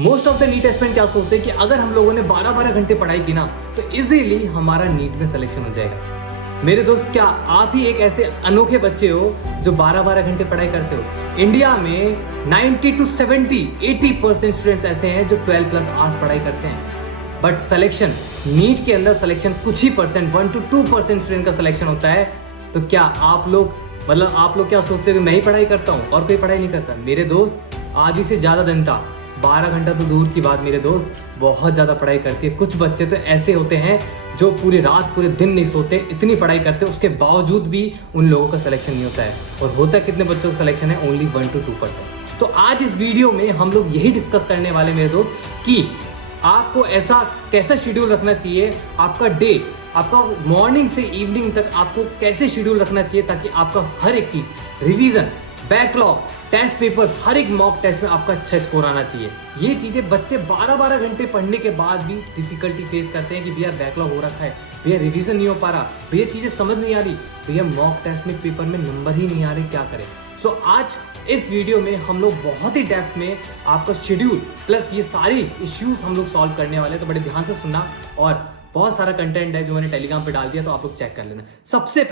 Most of the NEET aspirant क्या सोचते हैं कि अगर हम लोगों ने 12-12 घंटे पढ़ाई की ना तो इजीली हमारा नीट में सिलेक्शन हो जाएगा। मेरे दोस्त, क्या आप ही एक ऐसे अनोखे बच्चे हो जो 12-12 घंटे पढ़ाई करते हो? इंडिया में 90 to 70, 80% स्टूडेंट्स ऐसे हैं जो 12+ आवर्स पढ़ाई करते हैं। बट सिलेक्शन, नीट के अंदर सिलेक्शन कुछ ही परसेंट, 1 to 2% स्टूडेंट का सिलेक्शन होता है। तो क्या आप लोग क्या सोचते हो कि मैं ही पढ़ाई करता हूँ और कोई पढ़ाई नहीं करता? मेरे दोस्त, आधी से ज़्यादा जनता, 12 घंटा तो दूर की बात मेरे दोस्त, बहुत ज़्यादा पढ़ाई करती है। कुछ बच्चे तो ऐसे होते हैं जो पूरी रात पूरे दिन नहीं सोते, इतनी पढ़ाई करते हैं, उसके बावजूद भी उन लोगों का सिलेक्शन नहीं होता है। और होता है कितने बच्चों का सिलेक्शन है? Only 1 to 2%। तो आज इस वीडियो में हम लोग यही डिस्कस करने वाले मेरे दोस्त कि आपको ऐसा कैसा शेड्यूल रखना चाहिए, आपका डे, आपका मॉर्निंग से इवनिंग तक आपको कैसे शेड्यूल रखना चाहिए ताकि आपका हर एक चीज, रिवीजन, बैकलॉग, टेस्ट पेपर्स, हर एक मॉक टेस्ट में आपका अच्छा स्कोर आना चाहिए। ये चीजें बच्चे 12-12 घंटे पढ़ने के बाद भी डिफिकल्टी फेस करते हैं कि भैया बैकलॉग हो रखा है, भैया रिवीजन नहीं हो पा रहा, भैया चीजें समझ नहीं आ रही, भैया मॉक टेस्ट में पेपर में नंबर ही नहीं आ रहे, क्या करें? सो आज इस वीडियो में हम लोग बहुत ही डेप्थ में आपका शेड्यूल प्लस ये सारी इश्यूज हम लोग सॉल्व करने वाले हैं। तो बड़े ध्यान से सुनना, और बहुत सारा कंटेंट है जो मैंने टेलीग्राम पे डाल दिया, तो आप लोग चेक कर लेना। सबसे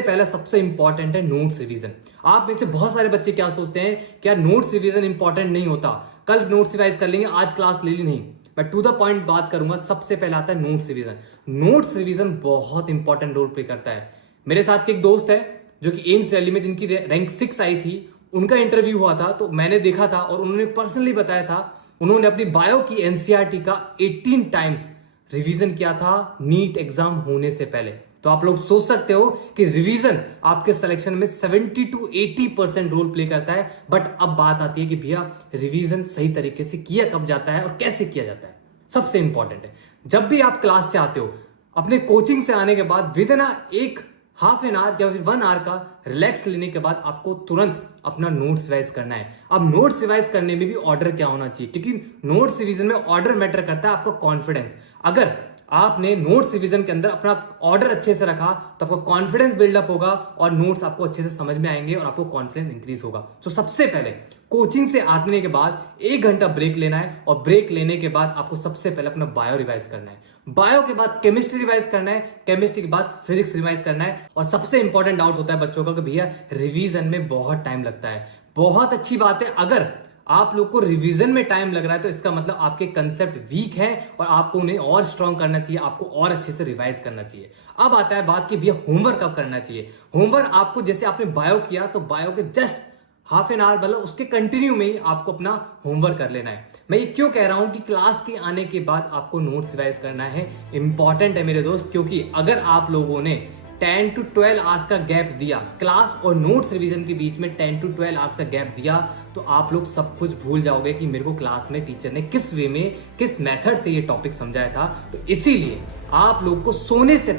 पहले सबसे इंपॉर्टेंट है नोट्स रिवीजन। आप में से बहुत सारे बच्चे क्या सोचते हैं कि यार नोट्स रिवीजन इंपॉर्टेंट नहीं होता, कल नोट्स रिवाइज कर लेंगे, आज क्लास ले ली नहीं। मैं टू द पॉइंट बात करूंगा। सबसे पहले आता है नोट्स रिवीजन। नोट्स रिवीजन बहुत इंपॉर्टेंट रोल प्ले करता है। मेरे साथ के एक दोस्त है जो कि एम्स दिल्ली में, जिनकी रैंक 6 आई थी, उनका इंटरव्यू हुआ था, तो मैंने देखा था और उन्होंने पर्सनली बताया था, उन्होंने अपनी बायो की एनसीईआरटी का 18 टाइम्स रिवीजन किया था नीट एग्जाम होने से पहले। तो आप लोग सोच सकते हो कि रिवीजन आपके सिलेक्शन में 70 to 80% रोल प्ले करता है। बट अब बात आती है कि भैया रिवीजन सही तरीके से किया कब जाता है और कैसे किया जाता है। सबसे इंपॉर्टेंट है, जब भी आप क्लास से आते हो, अपने कोचिंग से आने के बाद विद इन एक हाफ एन आवर या फिर 1 आवर का रिलैक्स लेने के बाद आपको तुरंत अपना नोट्स रिवाइज करना है। अब नोट्स रिवाइज करने में भी ऑर्डर क्या होना चाहिए, क्योंकि नोट्स रिवीजन में ऑर्डर मैटर करता है, आपका कॉन्फिडेंस। अगर आपने नोट्स रिवीजन के अंदर अपना ऑर्डर अच्छे से रखा तो आपका कॉन्फिडेंस बिल्डअप होगा और नोट्स आपको अच्छे से समझ में आएंगे और आपको कॉन्फिडेंस इंक्रीज होगा। तो सबसे पहले कोचिंग से आने के बाद 1 घंटा ब्रेक लेना है, और ब्रेक लेने के बाद आपको सबसे पहले अपना बायो रिवाइज करना है, बायो के बाद केमिस्ट्री रिवाइज करना है, केमिस्ट्री के बाद फिजिक्स रिवाइज करना है। और सबसे इंपॉर्टेंट डाउट होता है बच्चों का कि भैया रिवीजन में बहुत टाइम लगता है। बहुत अच्छी बात है, अगर आप लोग को रिवीजन में टाइम लग रहा है तो इसका मतलब आपके कंसेप्ट वीक हैं और आपको उन्हें और स्ट्रॉन्ग करना चाहिए, आपको और अच्छे से रिवाइज करना चाहिए। अब आता है बात कि भैया होमवर्क कब करना चाहिए। होमवर्क आपको, जैसे आपने बायो किया तो बायो के जस्ट हाफ एन आवर, मतलब उसके कंटिन्यू में ही आपको अपना होमवर्क कर लेना है। मैं ये क्यों कह रहा हूं कि क्लास के आने के बाद आपको नोट्स रिवाइज करना है, इंपॉर्टेंट है मेरे दोस्त, क्योंकि अगर आप लोगों ने 10 to 12 आवर्स का गैप दिया, क्लास और नोट्स रिवीजन के बीच में 10 to 12 आवर्स का गैप दिया, तो आप लोग सब कुछ भूल जाओगे कि मेरे को क्लास में टीचर ने किस वे में, किस मेथड से ये टॉपिक समझाया था। तो इसीलिए आप लोग को सोने से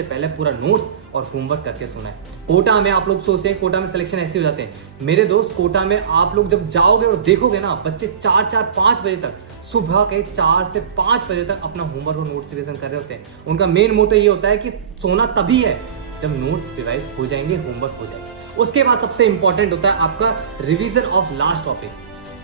पहले पूरा नोट्स और होमवर्क करके सोना है। कोटा में आप लोग सोचते हैं कोटा में सिलेक्शन ऐसे हो जाते हैं। मेरे दोस्त, कोटा में आप लोग जब जाओगे और देखोगे ना, बच्चे 4-5 बजे तक, सुबह के 4 से 5 बजे तक अपना होमवर्क और नोट्स रिवीजन कर रहे होते हैं। उनका मेन मोटो ये होता है कि सोना तभी है जब नोट्स रिवाइज हो जाएंगे, होमवर्क हो जाएंगे। उसके बाद सबसे इंपॉर्टेंट होता है आपका रिवीजन ऑफ लास्ट टॉपिक।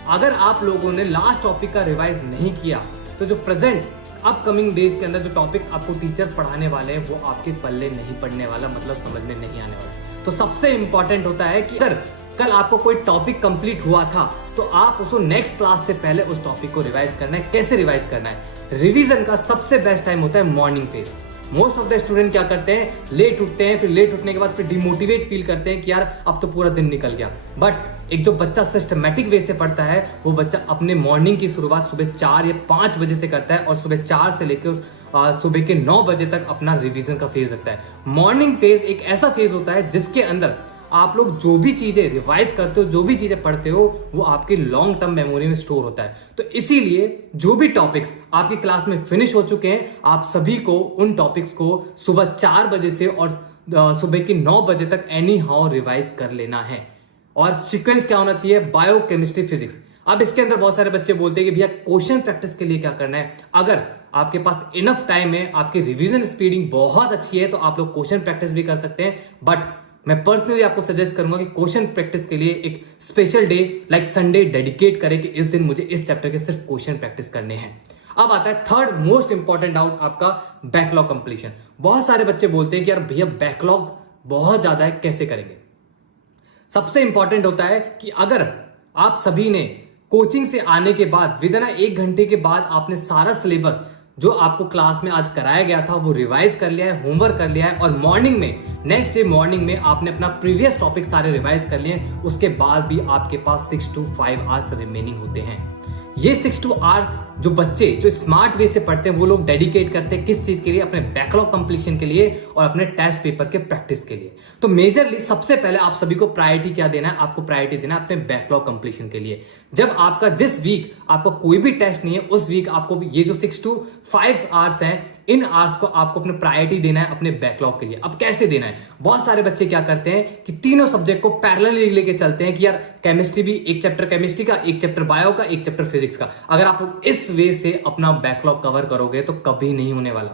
अगर आप लोगों ने लास्ट टॉपिक का रिवाइज नहीं किया तो जो प्रेजेंट अपकमिंग डेज के अंदर जो टॉपिक्स आपको टीचर्स पढ़ाने वाले हैं वो आपके पल्ले नहीं पड़ने वाला, मतलब समझ में नहीं आने वाला। तो सबसे इंपॉर्टेंट होता है कि अगर कल आपको कोई टॉपिक कंप्लीट हुआ था तो आप उसको नेक्स्ट क्लास से पहले उस टॉपिक को रिवाइज करना है। कैसे रिवाइज करना है? रिवीजन का सबसे बेस्ट टाइम होता है morning phase. Most of the student क्या करते हैं, लेट उठते हैं, फिर लेट उठने के बाद फिर डिमोटिवेट फील करते हैं कि यार अब तो पूरा दिन निकल गया। बट एक जो बच्चा सिस्टमैटिक वे से पढ़ता है वो बच्चा अपने मॉर्निंग की शुरुआत सुबह 4 या 5 बजे से करता है और सुबह 4 से लेकर सुबह के 9 बजे तक अपना रिवीजन का फेज रखता है। मॉर्निंग फेज एक ऐसा फेज होता है जिसके अंदर आप लोग जो भी चीजें रिवाइज करते हो, जो भी चीजें पढ़ते हो, वो आपकी लॉन्ग टर्म मेमोरी में स्टोर होता है। तो इसीलिए जो भी टॉपिक्स आपकी क्लास में फिनिश हो चुके हैं, आप सभी को उन टॉपिक्स को सुबह 4 बजे से और सुबह के 9 बजे तक एनी हाउ रिवाइज कर लेना है। और सीक्वेंस क्या होना चाहिए? Bio, chemistry, physics. अब इसके अंदर बहुत सारे बच्चे बोलते हैं कि भैया क्वेश्चन प्रैक्टिस के लिए क्या करना है। अगर आपके पास इनफ टाइम है, आपकी रिवीजन स्पीडिंग बहुत अच्छी है, तो आप लोग क्वेश्चन प्रैक्टिस भी कर सकते हैं। बट मैं पर्सनली आपको सजेस्ट करूंगा कि क्वेश्चन प्रैक्टिस के लिए एक special day like Sunday dedicate करें कि इस दिन मुझे इस चैप्टर के सिर्फ क्वेश्चन प्रैक्टिस करने हैं। अब आता है थर्ड मोस्ट इंपॉर्टेंट डाउट, आपका बैकलॉग कंप्लीशन। बहुत सारे बच्चे बोलते हैं कि यार भैया बैकलॉग बहुत ज्यादा है, कैसे करेंगे। सबसे इंपॉर्टेंट होता है कि अगर आप सभी ने कोचिंग से आने के बाद विद इन 1 घंटे के बाद आपने सारा सिलेबस जो आपको क्लास में आज कराया गया था वो रिवाइज कर लिया है, होमवर्क कर लिया है, और मॉर्निंग में नेक्स्ट डे मॉर्निंग में आपने अपना प्रीवियस टॉपिक सारे रिवाइज कर लिए, उसके बाद भी आपके पास 6 to 5 आवर्स रिमेनिंग होते हैं। ये 6 to 5 आवर्स जो बच्चे जो स्मार्ट वे से पढ़ते हैं वो लोग डेडिकेट करते हैं किस चीज के लिए, अपने बैकलॉग कंप्लीशन के लिए और अपने टेस्ट पेपर के प्रैक्टिस के लिए। तो मेजरली सबसे पहले आप सभी को प्रायोरिटी क्या देना है, आपको प्रायोरिटी देना है अपने बैकलॉग कंप्लीशन के लिए। जब आपका जिस वीक आपको कोई भी टेस्ट नहीं है उस वीक आपको ये जो 6 to 5 आवर्स हैं, इन आवर्स को आपको अपने प्रायोरिटी देना है अपने बैकलॉग के लिए। अब कैसे देना है, बहुत सारे बच्चे क्या करते हैं कि तीनों सब्जेक्ट को पैरेलली लेके चलते हैं कि यार केमिस्ट्री भी एक चैप्टर केमिस्ट्री का, एक चैप्टर बायो का, एक चैप्टर फिजिक्स का। अगर आप लोग इस वे से अपना बैकलॉग कवर करोगे तो कभी नहीं होने वाला,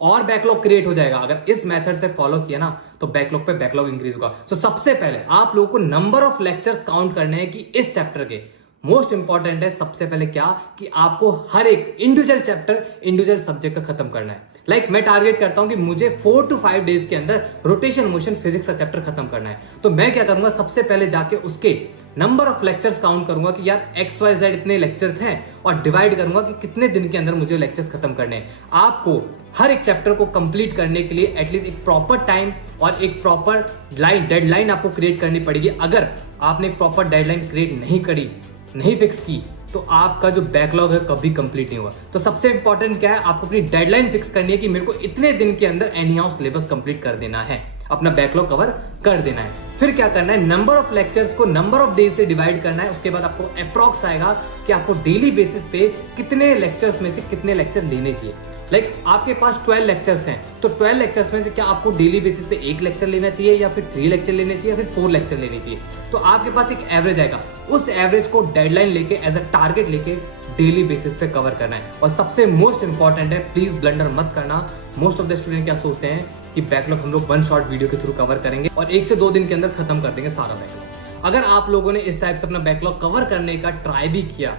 और बैकलॉग क्रिएट हो जाएगा। अगर इस मेथड से फॉलो किया ना तो बैकलॉग पे बैकलॉग इंक्रीज होगा। तो सबसे पहले आप लोगों को नंबर ऑफ लेक्चर्स काउंट करने हैं कि इस चैप्टर के मोस्ट इंपॉर्टेंट है सबसे पहले क्या कि आपको हर एक इंडिविजुअल चैप्टर इंडिविजुअल सब्जेक्ट का खत्म करना है। मैं टारगेट करता हूं कि मुझे 4 to 5 डेज के अंदर रोटेशन मोशन फिजिक्स का चैप्टर खत्म करना है। तो मैं क्या करूंगा, सबसे पहले जाके उसके नंबर ऑफ लेक्चर्स काउंट करूंगा कि यार XYZ इतने लेक्चर्स हैं, और डिवाइड करूंगा कि कितने दिन के अंदर मुझे लेक्चर्स खत्म करने हैं। आपको हर एक चैप्टर को कंप्लीट करने के लिए एटलीस्ट एक प्रॉपर टाइम और एक प्रॉपर डेडलाइन आपको क्रिएट करनी पड़ेगी। अगर आपने एक प्रॉपर डेडलाइन क्रिएट नहीं करी, नहीं फिक्स की, तो आपका जो बैकलॉग है कभी कंप्लीट नहीं होगा। तो सबसे इंपॉर्टेंट क्या है, आपको अपनी डेडलाइन फिक्स करनी है कि मेरे को इतने दिन के अंदर एनी हाउ सिलेबस कंप्लीट कर देना है, अपना बैकलॉग कवर कर देना है। फिर क्या करना है, नंबर ऑफ लेक्चर्स को नंबर ऑफ डेज से डिवाइड करना है। उसके बाद आपको अप्रॉक्स आएगा कि आपको डेली बेसिस पे कितने लेक्चर्स में से कितने लेक्चर लेने चाहिए। आपके पास 12 लेक्चर्स हैं, तो 12 लेक्चर्स में से क्या आपको डेली बेसिस पे 1 लेक्चर लेना चाहिए, या फिर 3 लेक्चर लेने चाहिए, या फिर 4 लेक्चर लेने चाहिए। तो आपके पास एक एवरेज आएगा, उस एवरेज को डेडलाइन लेके एज अ टारगेट लेके डेली बेसिस पे कवर करना है। और सबसे मोस्ट इंपॉर्टेंट है, प्लीज ब्लंडर मत करना। मोस्ट ऑफ द स्टूडेंट क्या सोचते हैं कि बैकलॉग हम लोग 1 शॉर्ट वीडियो के थ्रू कवर करेंगे और 1 से 2 दिन के अंदर खत्म कर देंगे सारा बैकलॉग। अगर आप लोगों ने इस टाइप से अपना बैकलॉग कवर करने का ट्राई भी किया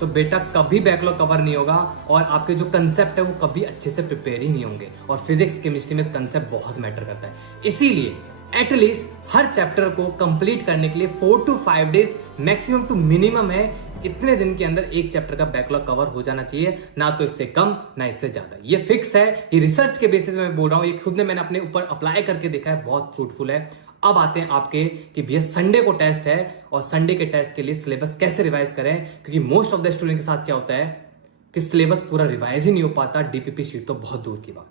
तो बेटा कभी बैकलॉग कवर नहीं होगा, और आपके जो कंसेप्ट है वो कभी अच्छे से प्रिपेयर ही नहीं होंगे। और फिजिक्स केमिस्ट्री में कंसेप्ट बहुत मैटर करता है, इसीलिए एटलीस्ट हर चैप्टर को कंप्लीट करने के लिए 4 to 5 days maximum to minimum है, इतने दिन के अंदर एक चैप्टर का बैकलॉग कवर हो जाना चाहिए, ना तो इससे कम ना इससे ज्यादा। ये फिक्स है, ये रिसर्च के बेसिस में बोल रहा हूँ, ये खुद ने मैंने अपने ऊपर अप्लाई करके देखा है, बहुत फ्रूटफुल है। अब आते हैं आपके कि भैया संडे को टेस्ट है और संडे के टेस्ट के लिए सिलेबस कैसे रिवाइज करें, क्योंकि मोस्ट ऑफ द स्टूडेंट के साथ क्या होता है कि सिलेबस पूरा रिवाइज ही नहीं हो पाता, डीपीपी शीट तो बहुत दूर की बात।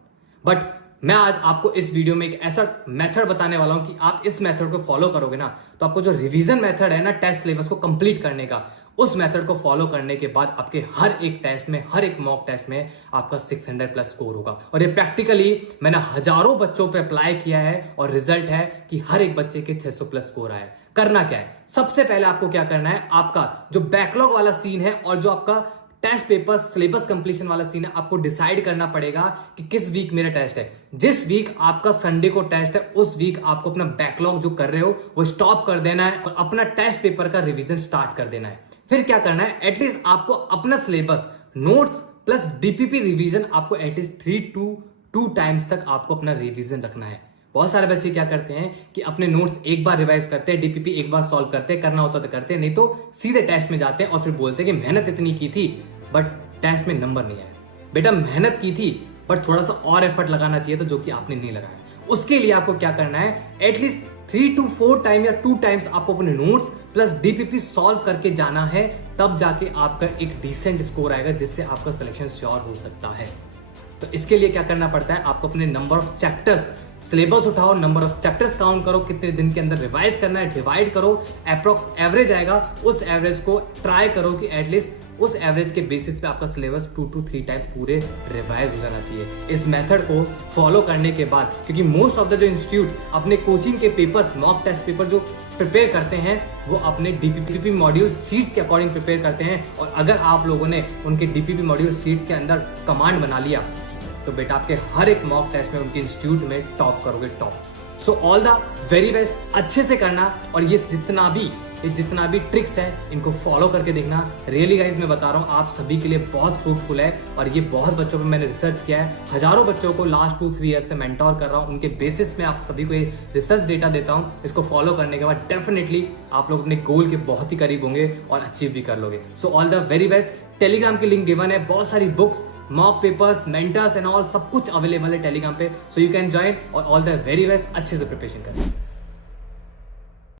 बट मैं आज आपको इस वीडियो में एक ऐसा मेथड बताने वाला हूं कि आप इस मेथड को फॉलो करोगे ना तो आपको जो रिवीजन मेथड है ना टेस्ट सिलेबस को कंप्लीट करने का, उस मेथड को फॉलो करने के बाद आपके हर एक टेस्ट में, हर एक मॉक टेस्ट में आपका 600 प्लस स्कोर होगा। और ये प्रैक्टिकली मैंने हजारों बच्चों पे अप्लाई किया है और रिजल्ट है कि हर एक बच्चे के 600 प्लस स्कोर आया है। करना क्या है, सबसे पहले आपको क्या करना है, आपका जो बैकलॉग वाला सीन है और जो आपका टेस्ट पेपर सिलेबस कंप्लीशन वाला सीन है, आपको डिसाइड करना पड़ेगा कि किस वीक मेरा टेस्ट है। जिस वीक आपका संडे को टेस्ट है उस वीक आपको अपना बैकलॉग जो कर रहे हो वो स्टॉप कर देना है और अपना टेस्ट पेपर का रिवीजन स्टार्ट कर देना है। फिर क्या करना है, एटलीस्ट आपको अपना syllabus, notes plus DPP revision आपको एटलीस्ट 3 to 2 टाइम्स तक आपको अपना रिवीजन रखना है। बहुत सारे बच्चे क्या करते हैं कि अपने नोट्स एक बार रिवाइज करते हैं, डीपीपी एक बार सॉल्व करते हैं, करना होता तो करते हैं, नहीं तो सीधे टेस्ट में जाते हैं और फिर बोलते हैं कि मेहनत इतनी की थी बट टेस्ट में नंबर नहीं आया। बेटा मेहनत की थी बट थोड़ा सा और एफर्ट लगाना चाहिए था, जो कि आपने नहीं लगाया। उसके लिए आपको क्या करना है, एटलीस्ट 3 to 4 टाइम या 2 टाइम्स आपको अपने नोट्स प्लस डीपीपी सॉल्व करके जाना है, तब जाके आपका एक डिसेंट स्कोर आएगा जिससे आपका सिलेक्शन श्योर हो सकता है। तो इसके लिए क्या करना पड़ता है, आपको अपने नंबर ऑफ चैप्टर्स, सिलेबस उठाओ, नंबर ऑफ चैप्टर्स काउंट करो, कितने दिन के अंदर रिवाइज करना है, डिवाइड करो, अप्रॉक्स एवरेज आएगा, उस एवरेज को ट्राई करो कि एटलीस्ट उस एवरेज के बेसिस पे आपका सिलेबस 2 to 3 टाइम पूरे रिवाइज हो जाना चाहिए। इस मेथड को फॉलो करने के बाद, क्योंकि मोस्ट ऑफ द जो इंस्टीट्यूट अपने कोचिंग के पेपर्स, मॉक टेस्ट पेपर जो प्रिपेयर करते हैं वो अपने डीपीपी मॉड्यूल शीट्स के अकॉर्डिंग प्रिपेयर करते हैं, और अगर आप लोगों ने उनके डीपीपी मॉड्यूल शीट्स के अंदर कमांड बना लिया तो बेटा आपके हर एक मॉक टेस्ट में उनके इंस्टीट्यूट में टॉप करोगे, top. So all the very best, अच्छे से करना। और ये जितना भी ट्रिक्स है इनको फॉलो करके देखना। रियली गाइज मैं बता रहा हूँ आप सभी के लिए बहुत फ्रूटफुल है। और ये बहुत बच्चों पे मैंने रिसर्च किया है, हजारों बच्चों को लास्ट 2-3 ईयर से मेंटोर कर रहा हूँ, उनके बेसिस में आप सभी को ये रिसर्च डेटा देता हूँ। इसको फॉलो करने के बाद डेफिनेटली आप लोग अपने गोल के बहुत ही करीब होंगे और अचीव भी कर लोगे। So all the very best. Telegram की लिंक गिवन है, बहुत सारी books, mock papers, mentors and all सब कुछ अवेलेबल है टेलीग्राम पे, सो यू कैन ज्वाइन। और ऑल द वेरी बेस्ट, अच्छे से प्रिपरेशन करें।